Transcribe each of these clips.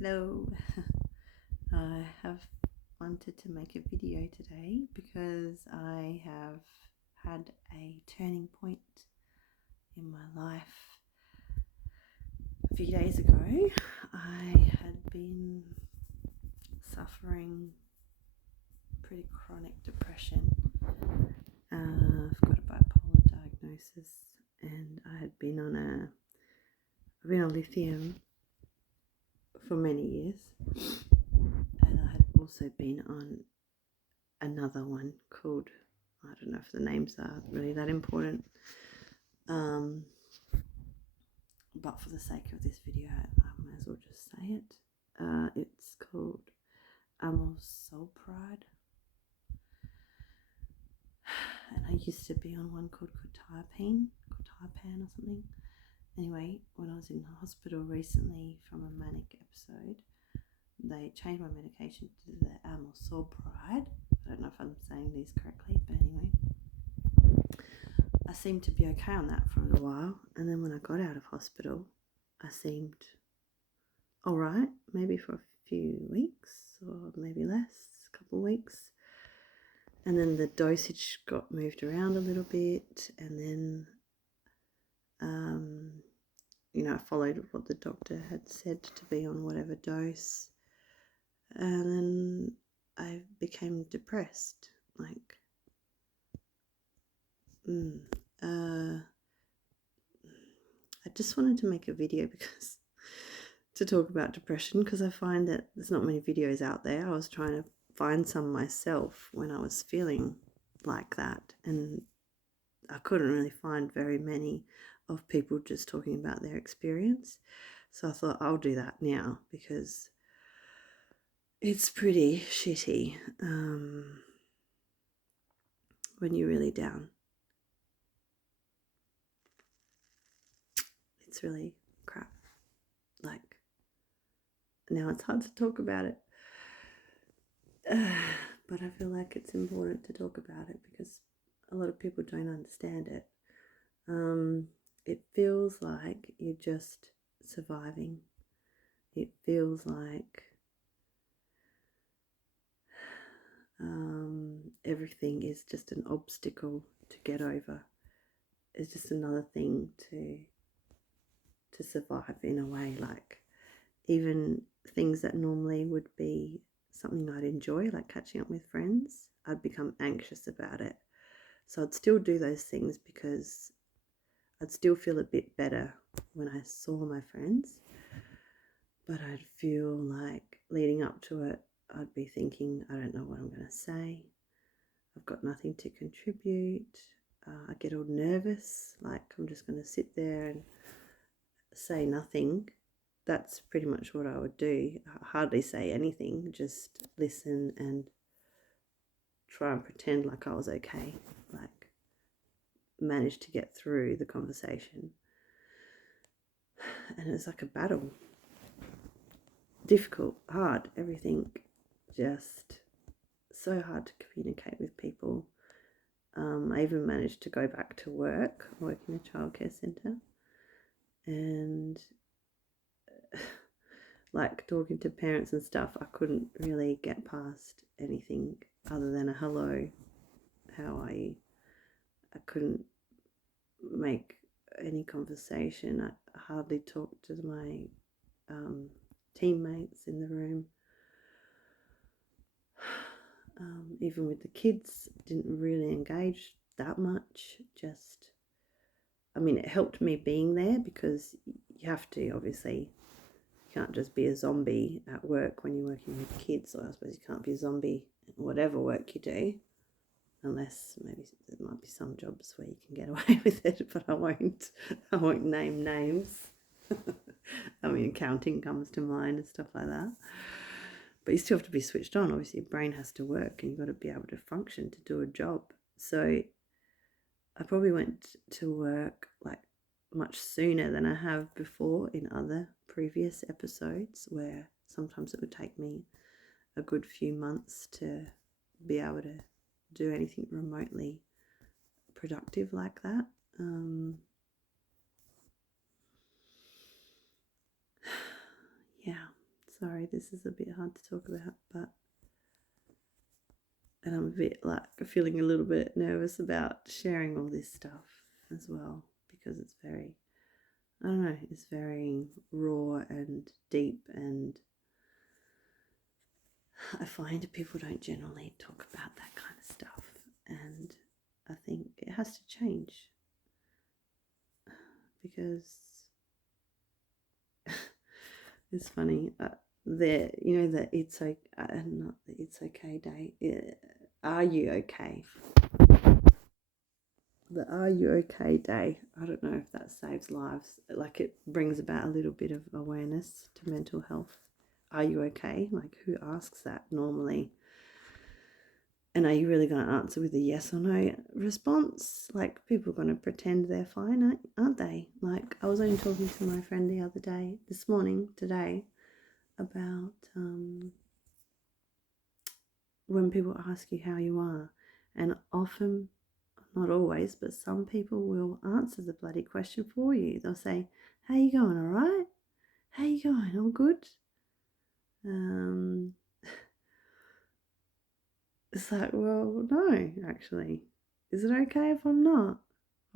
Hello. I have wanted to make a video today because I have had a turning point in my life. A few days ago, I had been suffering pretty chronic depression. I've got a bipolar diagnosis, and I had been on lithium for many years, and I had also been on another one called, I don't know if the names are really that important, but for the sake of this video I might as well just say it. It's called Pride, and I used to be on one called Kotarpan or something. Anyway, when I was in hospital recently from a manic episode, they changed my medication to the Pride. I don't know if I'm saying these correctly, but anyway, I seemed to be okay on that for a little while, and then when I got out of hospital, I seemed alright, maybe for a few weeks or maybe less, a couple of weeks, and then the dosage got moved around a little bit, and then I followed what the doctor had said to be on whatever dose, and then I became depressed. I just wanted to make a video to talk about depression, because I find that there's not many videos out there. I was trying to find some myself when I was feeling like that, and I couldn't really find very many of people just talking about their experience. So I thought I'll do that now, because it's pretty shitty when you're really down. It's really crap. Now it's hard to talk about it, but I feel like it's important to talk about it because a lot of people don't understand it. It feels like you're just surviving. It feels like everything is just an obstacle to get over. It's just another thing to survive in a way. Like, even things that normally would be something I'd enjoy, like catching up with friends, I'd become anxious about it. So I'd still do those things because I'd still feel a bit better when I saw my friends, but I'd feel like leading up to it, I'd be thinking, I don't know what I'm going to say. I've got nothing to contribute. I get all nervous, like I'm just going to sit there and say nothing. That's pretty much what I would do. I hardly say anything, just listen and try and pretend like I was okay, like manage to get through the conversation. And it's like a battle. Difficult, hard, everything, just so hard to communicate with people. I even managed to go back to work in a childcare centre, and like talking to parents and stuff, I couldn't really get past anything other than a hello, how are you? I couldn't make any conversation. I hardly talked to my teammates in the room. Even with the kids, didn't really engage that much. It helped me being there, because you have to, obviously, you can't just be a zombie at work when you're working with kids, or I suppose you can't be a zombie in whatever work you do, unless maybe there might be some jobs where you can get away with it, but I won't name names. Accounting comes to mind and stuff like that. But you still have to be switched on. Obviously, your brain has to work and you've got to be able to function to do a job. So I probably went to work like much sooner than I have before in other previous episodes, where sometimes it would take me a good few months to be able to do anything remotely productive like that. Yeah, Sorry, this is a bit hard to talk about, and I'm a bit like feeling a little bit nervous about sharing all this stuff as well, because it's very, I don't know, it's very raw and deep, and I find people don't generally talk about that kind of stuff, and I think it has to change, because it's funny. There, you know, that it's like not the it's okay day. Are you okay? The Are You Okay Day. I don't know if that saves lives. Like, it brings about a little bit of awareness to mental health. Are you okay? Like, who asks that normally? And are you really going to answer with a yes or no response? Like, people are going to pretend they're fine, aren't they? Like, I was only talking to my friend the other day, today, about when people ask you how you are. And often, not always, but some people will answer the bloody question for you. They'll say, how you going, all right? How you going, all good? It's like, well, no, actually. Is it okay if I'm not?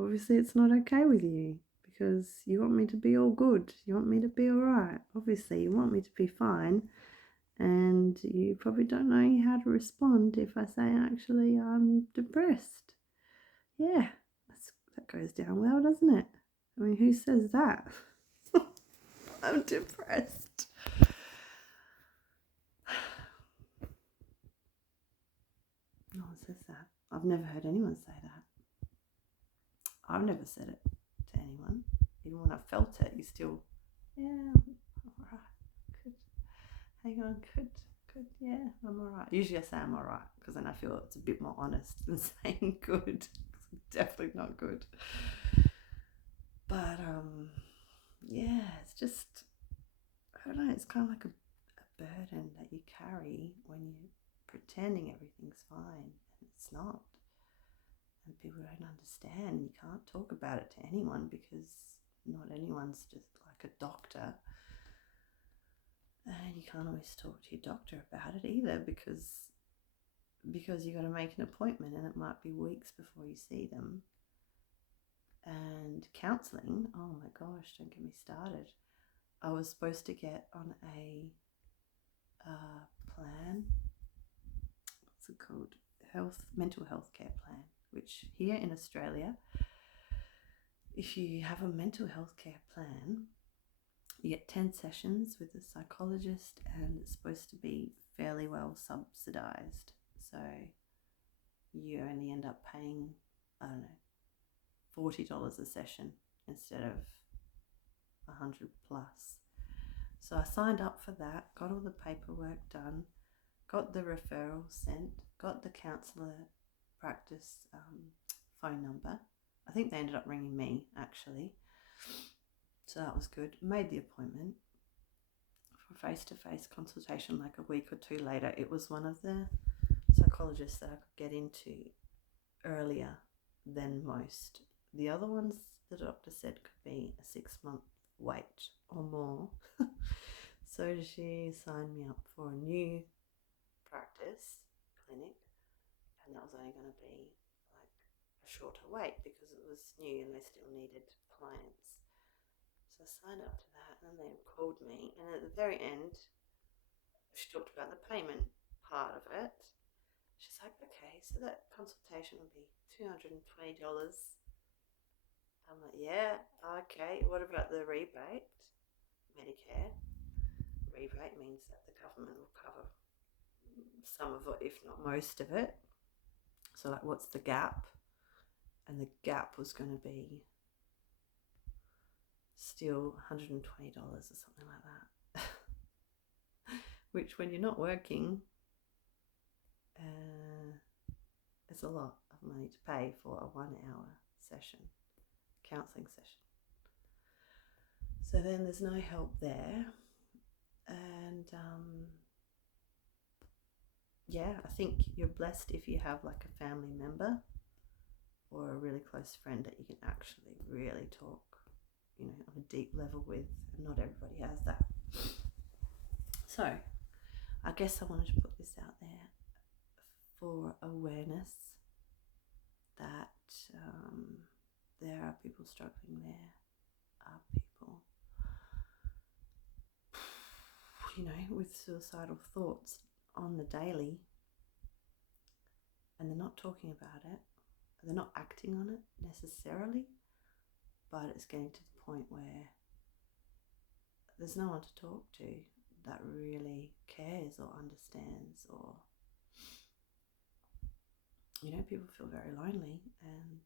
Obviously, it's not okay with you, because you want me to be all good. You want me to be all right. Obviously, you want me to be fine. And you probably don't know how to respond if I say, actually, I'm depressed. Yeah, that goes down well, doesn't it? I mean, who says that? I'm depressed. No one says that. I've never heard anyone say that. I've never said it to anyone. Even when I felt it, you still, yeah, I'm all right. Good. Hang on, good. Yeah, I'm all right. Usually I say I'm all right, because then I feel it's a bit more honest than saying good. It's definitely not good. But yeah, it's just, I don't know, it's kind of like a burden that you carry when you're pretending everything's fine, and it's not. And people don't understand. You can't talk about it to anyone, because not anyone's just like a doctor. And you can't always talk to your doctor about it either, because you got to make an appointment, and it might be weeks before you see them. And counselling, oh my gosh, don't get me started. I was supposed to get on a plan. What's it called? Mental health care plan, which here in Australia, if you have a mental health care plan, you get 10 sessions with a psychologist, and it's supposed to be fairly well subsidized. So you only end up paying, I don't know, $40 a session instead of 100 plus. So I signed up for that, got all the paperwork done, got the referral sent, got the counsellor practice phone number. I think they ended up ringing me, actually. So that was good. Made the appointment for face-to-face consultation like a week or two later. It was one of the psychologists that I could get into earlier than most. The other ones, the doctor said, could be a 6-month wait or more. So she signed me up for a new practice clinic, and that was only going to be like a shorter wait, because it was new and they still needed clients. So I signed up to that, and then they called me, and at the very end she talked about the payment part of it. She's like, okay, so that consultation will be $220. I'm like, yeah, okay, what about the rebate? Medicare rebate means that the government will cover some of it, if not most of it. So like, what's the gap? And the gap was going to be still $120 or something like that. Which, when you're not working, it's a lot of money to pay for a 1-hour session, counselling session. So then there's no help there. And yeah, I think you're blessed if you have like a family member or a really close friend that you can actually really talk, on a deep level with, and not everybody has that. So I guess I wanted to put this out there for awareness that there are people struggling, there are people, with suicidal thoughts on the daily, and they're not talking about it, they're not acting on it necessarily, but it's getting to the point where there's no one to talk to that really cares or understands, or people feel very lonely, and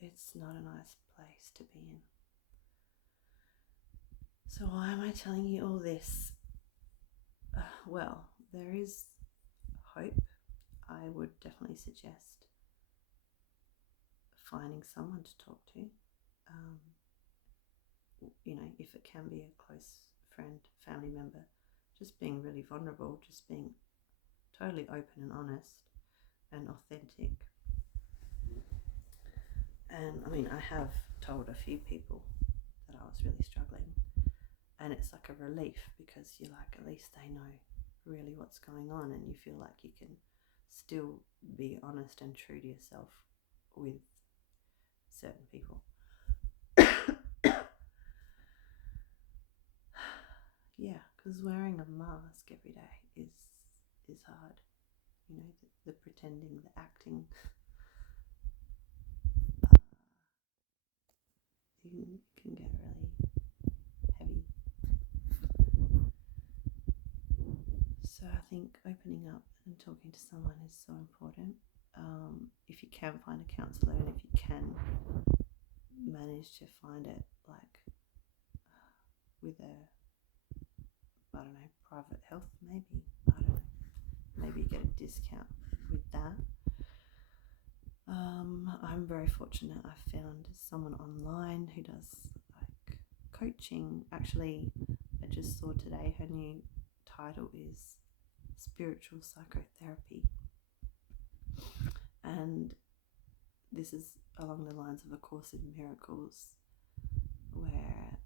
it's not a nice place to be in. So why am I telling you all this? Well, there is hope. I would definitely suggest finding someone to talk to. If it can be a close friend, family member, just being really vulnerable, just being totally open and honest and authentic. And I have told a few people that I was really struggling, and it's like a relief, because you're like, at least they know really what's going on, and you feel like you can still be honest and true to yourself with certain people. Yeah, because wearing a mask every day is hard. The pretending, the acting. It can get really heavy. So I think opening up and talking to someone is so important. If you can find a counsellor, and if you can manage to find it with a private health, maybe, maybe you get a discount with that. I'm very fortunate. I found someone online who does coaching. Actually, I just saw today her new title is spiritual psychotherapy, and this is along the lines of A Course in Miracles, where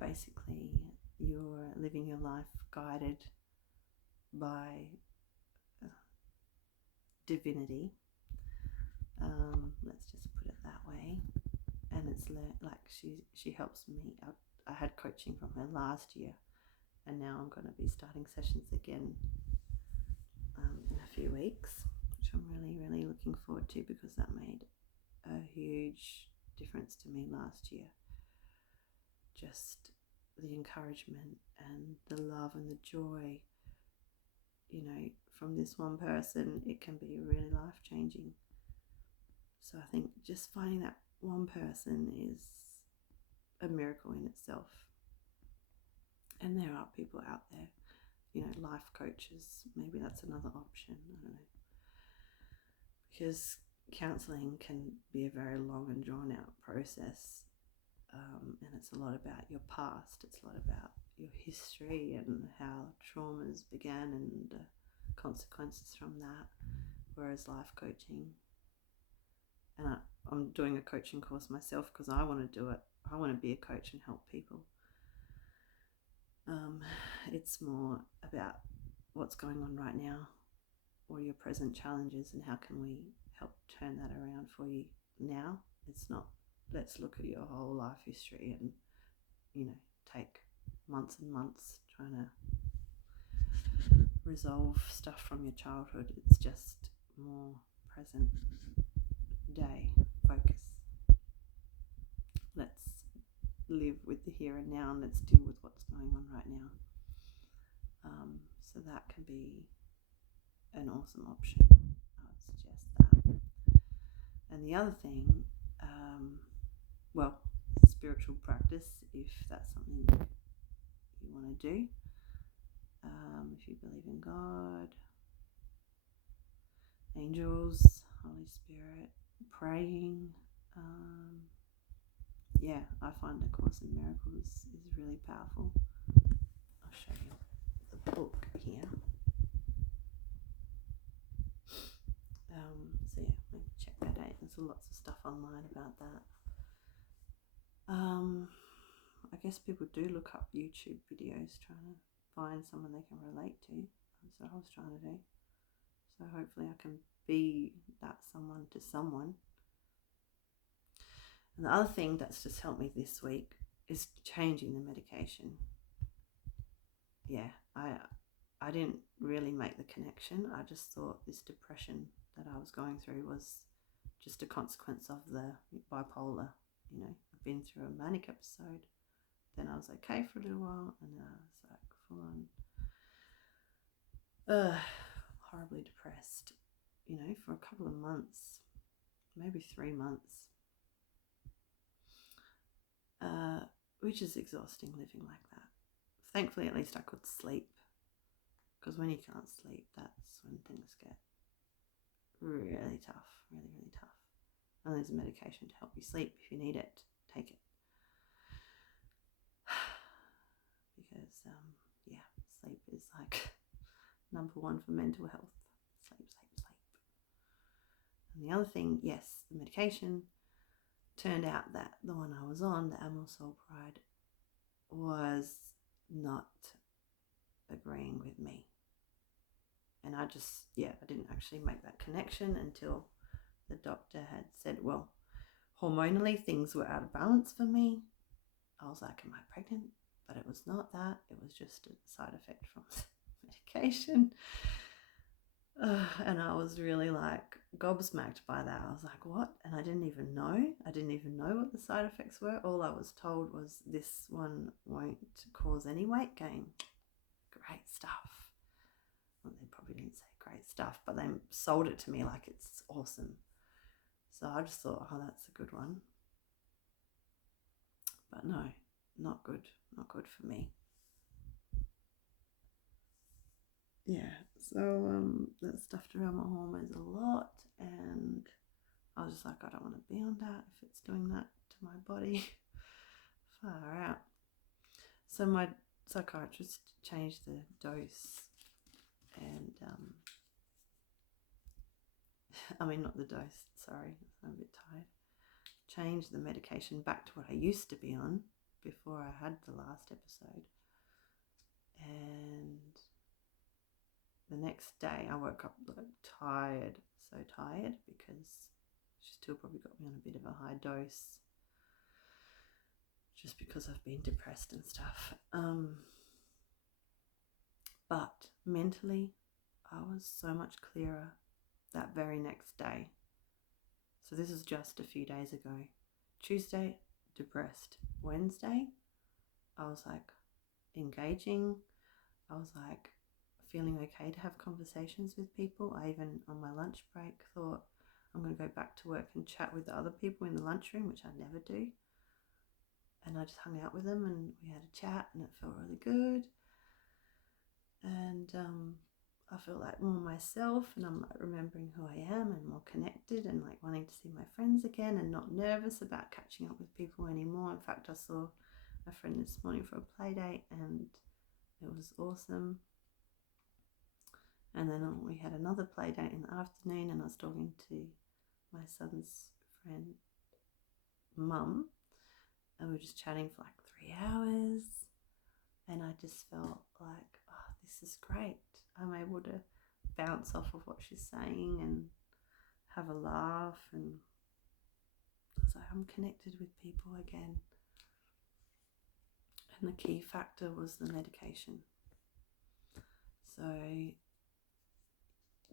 basically you're living your life guided by divinity, let's just put it that way. And it's she helps me. I had coaching from her last year, and now I'm going to be starting sessions again in a few weeks, which I'm really, really looking forward to, because that made a huge difference to me last year. Just the encouragement and the love and the joy, from this one person, it can be really life-changing. So I think just finding that one person is a miracle in itself. And there are people out there, life coaches, maybe that's another option, I don't know. Because counselling can be a very long and drawn out process, and it's a lot about your past, it's a lot about your history and how traumas began and the consequences from that, whereas life coaching, and I'm doing a coaching course myself because I want to do it. I want to be a coach and help people. It's more about what's going on right now, or your present challenges, and how can we help turn that around for you now. It's not, let's look at your whole life history and take months and months trying to resolve stuff from your childhood. It's just more present day focus. Let's live with the here and now, and let's deal with what's going on right now. So that can be an awesome option. I would suggest that. And the other thing, spiritual practice, if that's something you want to do, if you believe in God, angels, Holy Spirit, praying, I find A Course in Miracles is really powerful. I'll show you the book here. Maybe check that out. There's lots of stuff online about that. guess people do look up YouTube videos trying to find someone they can relate to. That's what I was trying to do. So hopefully I can be that someone to someone. And the other thing that's just helped me this week is changing the medication. Yeah, I didn't really make the connection. I just thought this depression that I was going through was just a consequence of the bipolar. You know, I've been through a manic episode, then I was okay for a little while, and then I was like full on horribly depressed, you know, for a couple of months, maybe 3 months, which is exhausting living like that. Thankfully, at least I could sleep, because when you can't sleep, that's when things get really tough, really, really tough. And there's a medication to help you sleep. If you need it, take it. Because, yeah, sleep is like number one for mental health. Sleep, sleep, sleep. And the other thing, yes, the medication, turned out that the one I was on, the Amosol Pride, was not agreeing with me. And I didn't actually make that connection until the doctor had said, well, hormonally things were out of balance for me. I was like, am I pregnant? But it was not that. It was just a side effect from medication. And I was really like gobsmacked by that. I was like, what? And I didn't even know what the side effects were. All I was told was this one won't cause any weight gain. Great stuff. Well, they probably didn't say great stuff, but they sold it to me like it's awesome. So I just thought, oh, that's a good one. But no, not good for me. Yeah, so that stuffed around my hormones a lot, and I was just like, I don't want to be on that if it's doing that to my body. Far out. So my psychiatrist changed the dose, and not the dose, sorry, I'm a bit tired. Changed the medication back to what I used to be on before I had the last episode. And the next day I woke up like tired, so tired, because she still probably got me on a bit of a high dose just because I've been depressed and stuff. But mentally I was so much clearer that very next day. So this is just a few days ago. Tuesday, depressed. Wednesday, I was like engaging. I was like feeling okay to have conversations with people. I even on my lunch break thought I'm going to go back to work and chat with the other people in the lunchroom, which I never do. And I just hung out with them and we had a chat and it felt really good. And I feel like more myself, and I'm like remembering who I am and more connected and like wanting to see my friends again and not nervous about catching up with people anymore. In fact, I saw a friend this morning for a play date and it was awesome. And then we had another play date in the afternoon and I was talking to my son's friend mum and we were just chatting for like 3 hours, and I just felt like, oh, this is great. I'm able to bounce off of what she's saying and have a laugh, and I was like, I'm connected with people again. And the key factor was the medication. So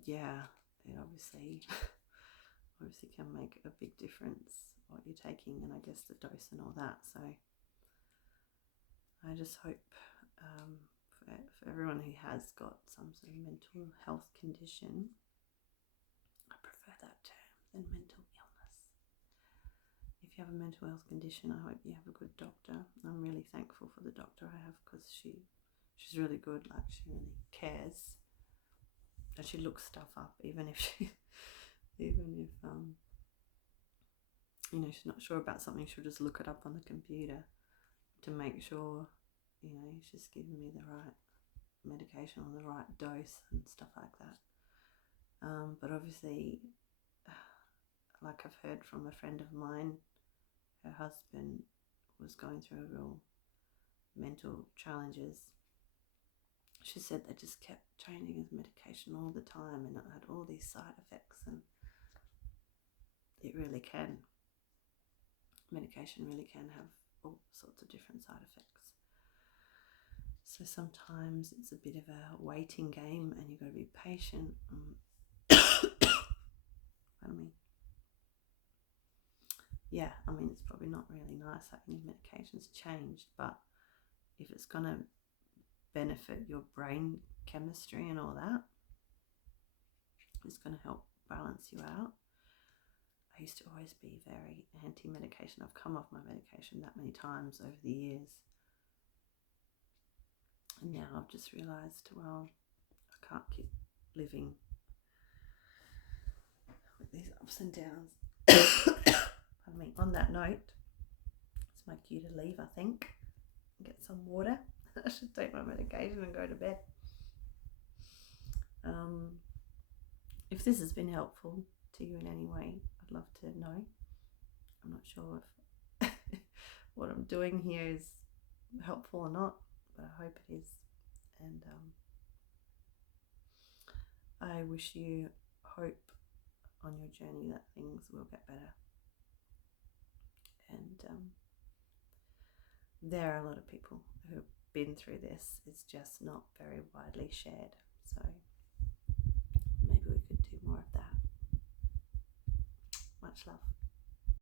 yeah, it obviously can make a big difference what you're taking, and I guess the dose and all that. So I just hope for everyone who has got some sort of mental health condition, I prefer that term than mental illness. If you have a mental health condition, I hope you have a good doctor. I'm really thankful for the doctor I have, because she's really good. Like, she really cares, and she looks stuff up even if she's not sure about something. She'll just look it up on the computer to make sure she's giving me the right medication on the right dose and stuff like that. But obviously, like I've heard from a friend of mine, her husband was going through a real mental challenges. She said they just kept changing his medication all the time, and it had all these side effects, and it really can. Medication really can have all sorts of different side effects. So sometimes it's a bit of a waiting game, and you've got to be patient. Pardon me. Yeah, I mean, it's probably not really nice having your medications changed, but if it's going to benefit your brain chemistry and all that, it's going to help balance you out. I used to always be very anti-medication. I've come off my medication that many times over the years. And now I've just realised, well, I can't keep living with these ups and downs. Pardon me. On that note, it's my cue to leave, I think. Get some water. I should take my medication and go to bed. If this has been helpful to you in any way, I'd love to know. I'm not sure if what I'm doing here is helpful or not, but I hope it is. And I wish you hope on your journey that things will get better. And there are a lot of people who have been through this. It's just not very widely shared. So maybe we could do more of that. Much love.